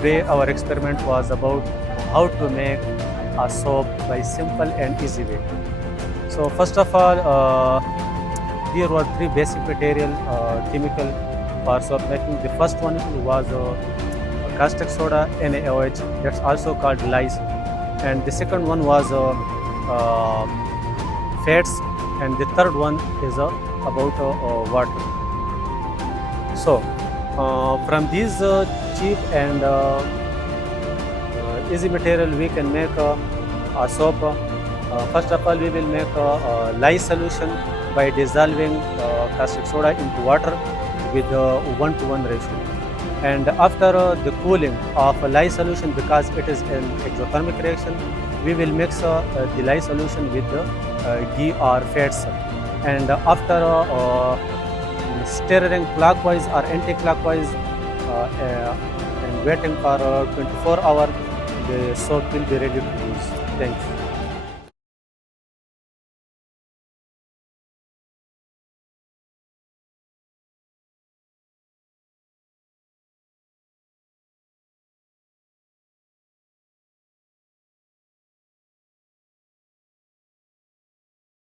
Today our experiment was about how to make a soap by simple and easy way. So first of all, there were three basic material chemical for soap making. The first one was caustic soda, NaOH, that's also called lice, and the second one was uh, fats, and the third one is about water. So from these cheap and easy material we can make a soap. First of all, we will make a lye solution by dissolving caustic soda into water with 1 to 1 ratio. And after the cooling of a lye solution, because it is an exothermic reaction, we will mix the lye solution with the ghee or fats. And after stirring clockwise or anti-clockwise and waiting for 24 hours, the soap will be ready to use. Thanks.